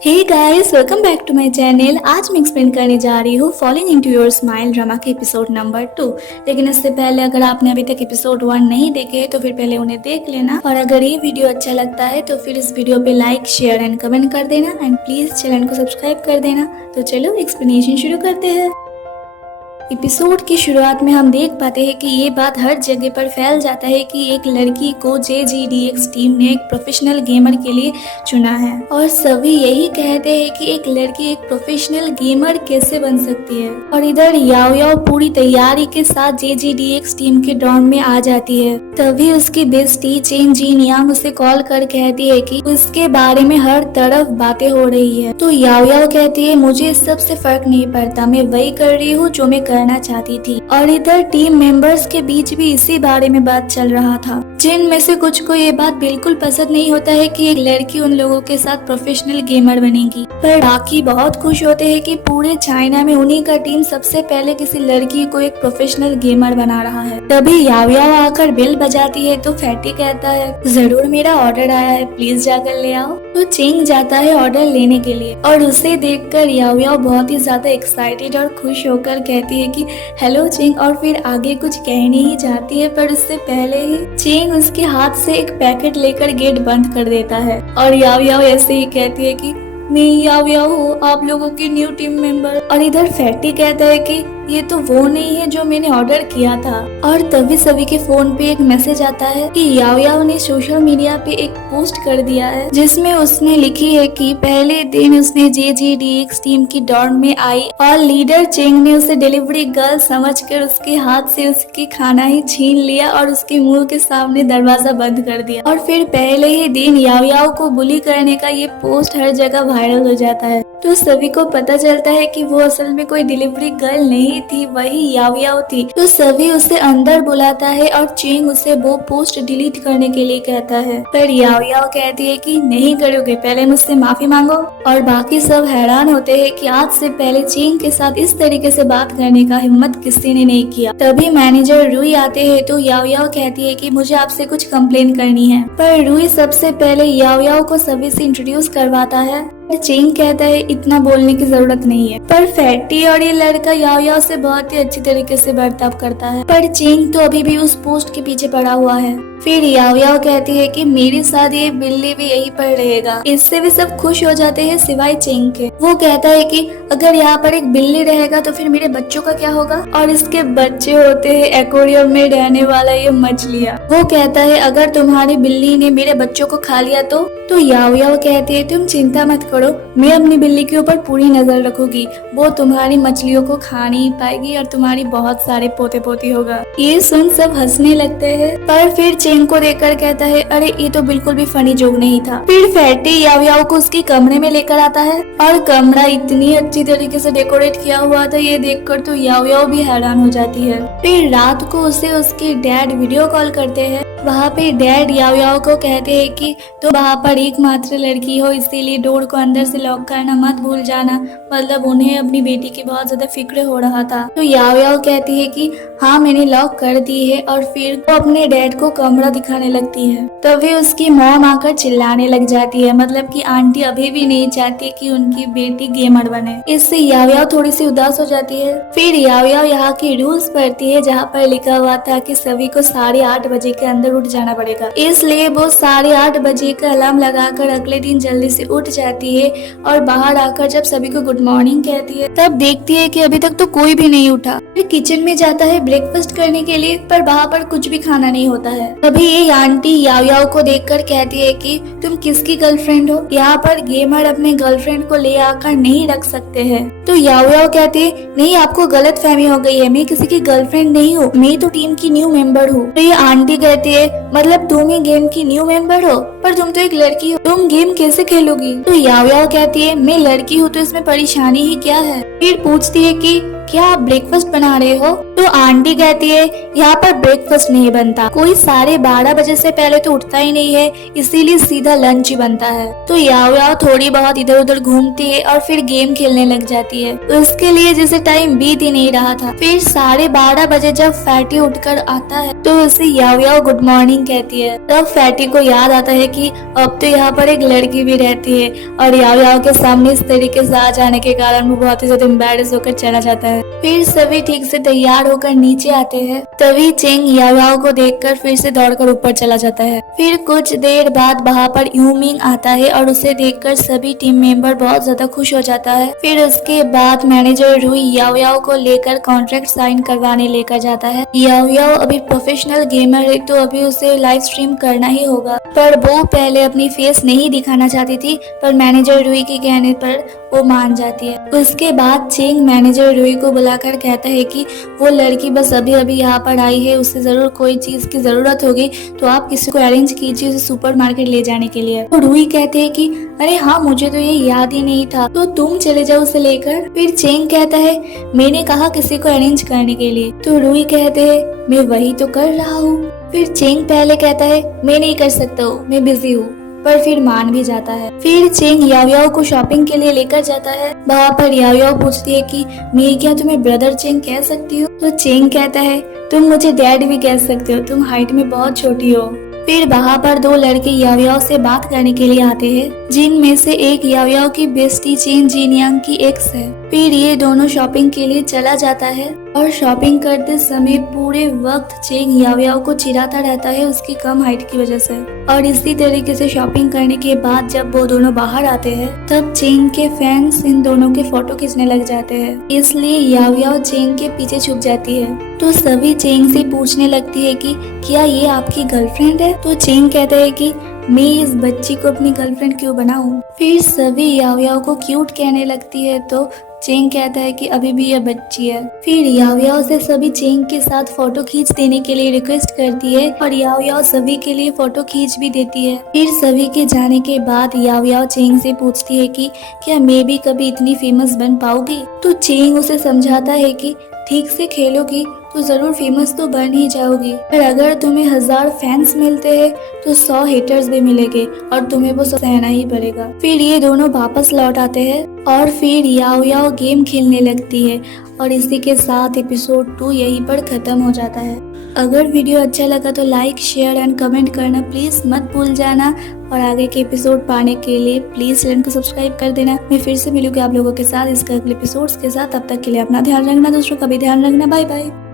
Hey guys, welcome back to my channel. आज मैं explain करने जा रही हूँ falling into your smile drama के एपिसोड नंबर 2। लेकिन इससे पहले अगर आपने अभी तक एपिसोड 1 नहीं देखे तो फिर पहले उन्हें देख लेना। और अगर ये वीडियो अच्छा लगता है तो फिर इस वीडियो पे लाइक, शेयर एंड कमेंट कर देना एंड प्लीज चैनल को सब्सक्राइब कर देना। तो चलो एक्सप्लेनेशन शुरू करते हैं। एपिसोड की शुरुआत में हम देख पाते हैं कि ये बात हर जगह पर फैल जाता है कि एक लड़की को JGDX टीम ने एक प्रोफेशनल गेमर के लिए चुना है और सभी यही कहते हैं कि एक लड़की एक प्रोफेशनल गेमर कैसे बन सकती है। और इधर याओ याओ पूरी तैयारी के साथ JGDX टीम के डॉन में आ जाती है। तभी उसकी बेस्टी चेंग जिन यांग उसे कॉल कर कहती है कि उसके बारे में हर तरफ बातें हो रही है। तो याओ याओ कहती है मुझे इस सब से फर्क नहीं पड़ता, मैं वही कर रही हूँ जो मैं करना चाहती थी। और इधर टीम मेंबर्स के बीच भी इसी बारे में बात चल रहा था, जिनमें से कुछ को ये बात बिल्कुल पसंद नहीं होता है कि एक लड़की उन लोगों के साथ प्रोफेशनल गेमर बनेगी, पर बाकी बहुत खुश होते हैं कि पूरे चाइना में उन्हीं का टीम सबसे पहले किसी लड़की को एक प्रोफेशनल गेमर बना रहा है। तभी याओ याओ आकर बेल बजाती है तो फैटी कहता है जरूर मेरा ऑर्डर आया है, प्लीज जाकर ले आओ। तो चेंग जाता है ऑर्डर लेने के लिए और उसे देखकर याओ याओ बहुत ही ज्यादा एक्साइटेड और खुश होकर कहती है कि हेलो चेंग, और फिर आगे कुछ कहने ही जाती है पर उससे पहले ही चेंग उसके हाथ से एक पैकेट लेकर गेट बंद कर देता है। और याओ याओ ऐसे ही कहती है कि मैं याओ याओ हूँ, आप लोगों की न्यू टीम मेंबर। और इधर फैटी कहता है कि ये तो वो नहीं है जो मैंने ऑर्डर किया था। और तभी सभी के फोन पे एक मैसेज आता है कि याओ याओ ने सोशल मीडिया पे एक पोस्ट कर दिया है जिसमें उसने लिखी है कि पहले दिन उसने JGDX टीम की डॉर्म में आई और लीडर चेंग ने उसे डिलीवरी गर्ल समझकर उसके हाथ से उसकी खाना ही छीन लिया और उसके मुंह के सामने दरवाजा बंद कर दिया। और फिर पहले ही दिन याओ याओ को बुली करने का ये पोस्ट हर जगह वायरल हो जाता है। तो सभी को पता चलता है कि वो असल में कोई डिलीवरी गर्ल नहीं थी, वही याओ याओ थी। तो सभी उसे अंदर बुलाता है और चेंग उसे वो पोस्ट डिलीट करने के लिए कहता है, पर याओ याओ कहती है कि नहीं करोगे, पहले मुझसे माफी मांगो। और बाकी सब हैरान होते हैं कि आज से पहले चेंग के साथ इस तरीके से बात करने का हिम्मत किसी ने नहीं किया। तभी मैनेजर रूई आते हैं तो याओ याओ कहती है कि मुझे आपसे कुछ कंप्लेन करनी है, पर रूई सबसे पहले याओ याओ को सभी से इंट्रोड्यूस करवाता है। चेंग कहता है इतना बोलने की जरूरत नहीं है, पर फैटी और ये लड़का याओ याओ से बहुत ही अच्छी तरीके से बर्ताव करता है, पर चेंग तो अभी भी उस पोस्ट के पीछे पड़ा हुआ है। फिर याओ याओ कहती है कि मेरे साथ ये बिल्ली भी यहीं पर रहेगा। इससे भी सब खुश हो जाते हैं सिवाय चेंग के। वो कहता है कि अगर यहाँ पर एक बिल्ली रहेगा तो फिर मेरे बच्चों का क्या होगा। और इसके बच्चे होते हैं एक्वेरियम में रहने वाला ये मछलियाँ। वो कहता है अगर तुम्हारी बिल्ली ने मेरे बच्चों को खा लिया तो याओ याओ कहती है तुम चिंता मत करो, मैं अपनी बिल्ली के ऊपर पूरी नजर रखूंगी, वो तुम्हारी मछलियों को खा नहीं पाएगी और तुम्हारी बहुत सारे पोते पोती होगा। ये सुन सब हंसने लगते हैं, पर फिर चेंग को देखकर कहता है अरे ये तो बिल्कुल भी फनी जोक नहीं था। फिर फैटी याओ याओ को उसके कमरे में लेकर आता है और कमरा इतनी अच्छी तरीके से डेकोरेट किया हुआ था, ये देखकर तो याओ याओ भी हैरान हो जाती है। फिर रात को उसे उसके डैड वीडियो कॉल करते हैं। वहाँ पे डैड याओ याओ को कहते हैं कि तो वहाँ पर एकमात्र लड़की हो, इसीलिए डोर को अंदर से लॉक करना मत भूल जाना। मतलब उन्हें अपनी बेटी की बहुत ज्यादा फिक्र हो रहा था। तो याओ याओ कहती है कि हाँ मैंने लॉक कर दी है और फिर वो अपने डैड को कमरा दिखाने लगती है। तभी उसकी मॉम आकर चिल्लाने लग जाती है, मतलब कि आंटी अभी भी नहीं चाहती कि उनकी बेटी गेमर बने। इससे याओ याओ थोड़ी सी उदास हो जाती है। फिर याओ याओ यहाँ की रूल्स पढ़ती है जहाँ पर लिखा हुआ था कि सभी को 8:30 बजे के अंदर उठ जाना पड़ेगा। इसलिए वो 8:30 बजे का अलार्म लगाकर अगले दिन जल्दी से उठ जाती है और बाहर आकर जब सभी को गुड मॉर्निंग कहती है तब देखती है कि अभी तक तो कोई भी नहीं उठा। फिर किचन में जाता है ब्रेकफास्ट करने के लिए, पर वहाँ पर कुछ भी खाना नहीं होता है। तभी ये आंटी याओ याओ को देखकर कहती है कि तुम किसकी गर्लफ्रेंड हो, यहाँ पर गेमर अपने गर्लफ्रेंड को ले आकर नहीं रख सकते हैं। तो याओ याओ कहती है नहीं आपको गलत फहमी हो गई है, मैं किसी की गर्लफ्रेंड नहीं हूँ, मैं तो टीम की न्यू मेंबर हूँ। तो ये आंटी कहती है मतलब तुम ही गेम की न्यू मेंबर हो, पर तुम तो एक लड़की हो, तुम गेम कैसे खेलोगी। तो याओ याओ कहती है मैं लड़की हूँ तो इसमें परेशानी ही क्या है। फिर पूछती है कि क्या आप ब्रेकफास्ट बना रहे हो? तो आंटी कहती है यहाँ पर ब्रेकफास्ट नहीं बनता, कोई 12:30 बजे से पहले तो उठता ही नहीं है, इसीलिए सीधा लंच ही बनता है। तो याओ याओ थोड़ी बहुत इधर उधर घूमती है और फिर गेम खेलने लग जाती है। तो इसके लिए जैसे टाइम बीत ही नहीं रहा था। फिर 12:30 बजे जब फैटी उठकर आता है तो उसे याओ याओ गुड मॉर्निंग कहती है। तब फैटी को याद आता है कि अब तो यहाँ पर एक लड़की भी रहती है और याओ याओ के सामने इस तरीके से आ जाने के कारण वो बहुत ही ज्यादा एम्बैरेस होकर चला जाता है। फिर सभी ठीक से तैयार होकर नीचे आते हैं। तभी चेंग याओ याओ को देखकर फिर से दौड़कर ऊपर चला जाता है। फिर कुछ देर बाद वहाँ पर यूमिंग आता है और उसे देखकर सभी टीम मेंबर बहुत ज्यादा खुश हो जाता है। फिर उसके बाद मैनेजर रुई याओ याओ को लेकर कॉन्ट्रैक्ट साइन करवाने लेकर जाता है। याओ याओ अभी प्रोफेशनल गेमर है तो अभी उसे लाइव स्ट्रीम करना ही होगा, पर वो पहले अपनी फेस नहीं दिखाना चाहती थी, पर मैनेजर रुई के कहने पर वो मान जाती है। उसके बाद चेंग मैनेजर रुई को बुलाकर कहता है कि वो लड़की बस अभी अभी यहाँ पर आई है, उसे जरूर कोई चीज की जरूरत होगी तो आप किसी को अरेंज कीजिए उसे सुपरमार्केट ले जाने के लिए। तो रुई कहते हैं कि अरे हाँ मुझे तो ये याद ही नहीं था, तो तुम चले जाओ उसे लेकर। फिर चेंग कहता है मैंने कहा किसी को अरेंज करने के लिए। तो रुई कहते हैं मैं वही तो कर रहा हूँ। फिर चेंग पहले कहता है मैं नहीं कर सकता हूँ, मैं बिजी हूँ, पर फिर मान भी जाता है। फिर चेंग याओ याओ को शॉपिंग के लिए लेकर जाता है। वहाँ पर याओ याओ पूछती है कि मैं क्या तुम्हें ब्रदर चेंग कह सकती हूँ? तो चेंग कहता है तुम मुझे डैड भी कह सकते हो, तुम हाइट में बहुत छोटी हो। फिर वहाँ पर दो लड़के याओ याओ से बात करने के लिए आते हैं, जिनमें से एक याओ याओ की बेस्टी चेन जिनयांग की एक्स है। फिर ये दोनों शॉपिंग के लिए चला जाता है और शॉपिंग करते समय पूरे वक्त चेंग याओ याओ को चिढ़ाता रहता है उसकी कम हाइट की वजह से। और इसी तरीके से शॉपिंग करने के बाद जब वो दोनों बाहर आते हैं तब चेंग के फैंस इन दोनों के फोटो खींचने लग जाते हैं, इसलिए याओ याओ चेंग के पीछे छुप जाती है। तो सभी चेंग से पूछने लगती है कि क्या ये आपकी गर्लफ्रेंड है? तो चेंग कहता है कि मैं इस बच्ची को अपनी गर्लफ्रेंड क्यों बनाऊं? फिर सभी याओ याओ को क्यूट कहने लगती है तो चेंग कहता है कि अभी भी यह बच्ची है। फिर याओ याओ से सभी चेंग के साथ फोटो खींच देने के लिए रिक्वेस्ट करती है और याओ याओ सभी के लिए फोटो खींच भी देती है। फिर सभी के जाने के बाद याओ याओ चेंग से पूछती है कि क्या मैं भी कभी इतनी फेमस बन पाऊंगी? तो चेंग उसे समझाता है कि ठीक से खेलोगी तो जरूर फेमस तो बन ही जाओगी, पर अगर तुम्हें 1000 फैंस मिलते हैं तो 100 हेटर्स भी मिलेंगे और तुम्हें वो सहना ही पड़ेगा। फिर ये दोनों वापस लौट आते हैं और फिर याओ याओ गेम खेलने लगती है और इसी के साथ एपिसोड 2 यहीं पर खत्म हो जाता है। अगर वीडियो अच्छा लगा तो लाइक शेयर एंड कमेंट करना प्लीज मत भूल जाना और आगे के एपिसोड पाने के लिए प्लीज चैनल को सब्सक्राइब कर देना। मैं फिर से मिलूंगी आप लोगों के साथ इसके अगले एपिसोड्स के साथ, तब तक के लिए अपना ध्यान रखना, दूसरों का भी ध्यान रखना। Bye bye.